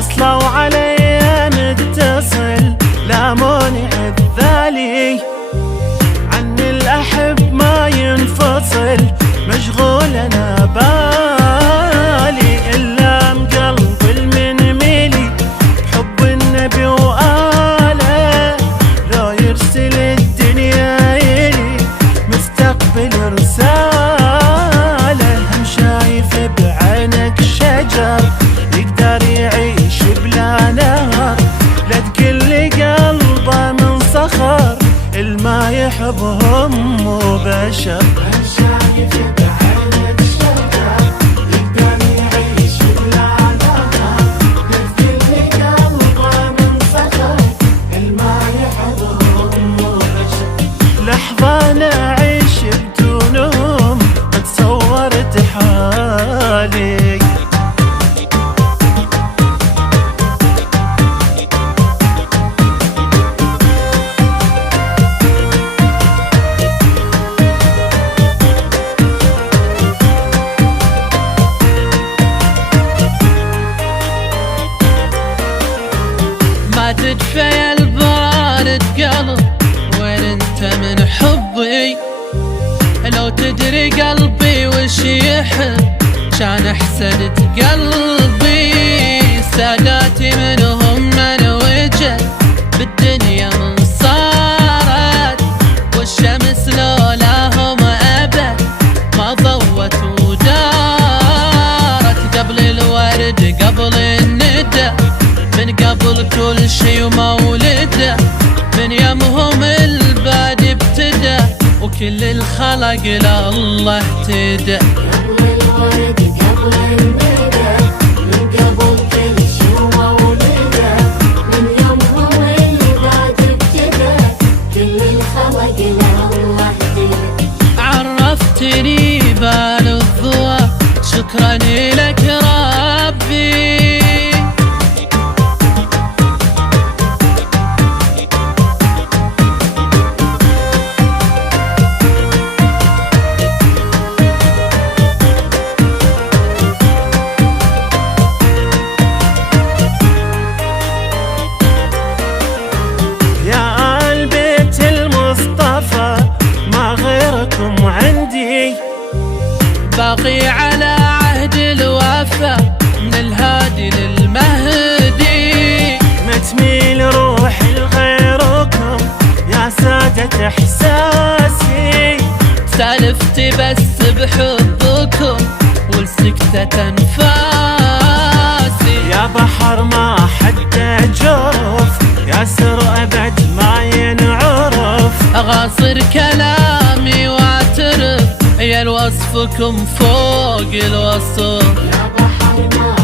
وصلوا علي متصل لا مانع بذالي، عن الأحب ما ينفصل مشغول أنا بالي، إلا مقلب المن ميلي بحب النبي وآله، لو يرسل الدنيا إلي مستقبل رسالة، هم شايف بعينك شجر يقدر يعيش بلا نهر، لا تقلي قلبه من صخر الما يحبهم مو بشر، هم شايف بعينك شجر يقدر يعيش بلا نهر، لا تقلي قلبه من صخر الما يحبهم مو بشر، لحظة أنا أعيش بدونهم ما تصورت حالي. ما تدفي البارد قلب وين انت من حبي، لو تدري قلبي وش يحب كان احسنت قلبي، ساداتي منهم من وجد بالدنيا من صارت، والشمس لولاهم ابد ما ضوت ودارت، قبل الورد قبل الندى من قبل كل شي ومولده، من يمهم البادي ابتدى وكل الخلق لله اهتدى، قبل الورد قبل الندى من قبل كل شي ومولده، من يومهم البادي ابتدى كل الخلق لله اهتدى، عرفتني بالضوء شكرا لك ربي، عندي باقي على عهد الوفا من الهادي للمهدي، ما تميل روحي لغيركم يا سادة احساسي، سالفتي بس بحبكم والسكتة انفاسي، يا بحر ما حتى جرف يا سر ابد ما ينعرف، اغاصر كلامي واعترف يا الوصفكم فوق الوصف، يا بحر ما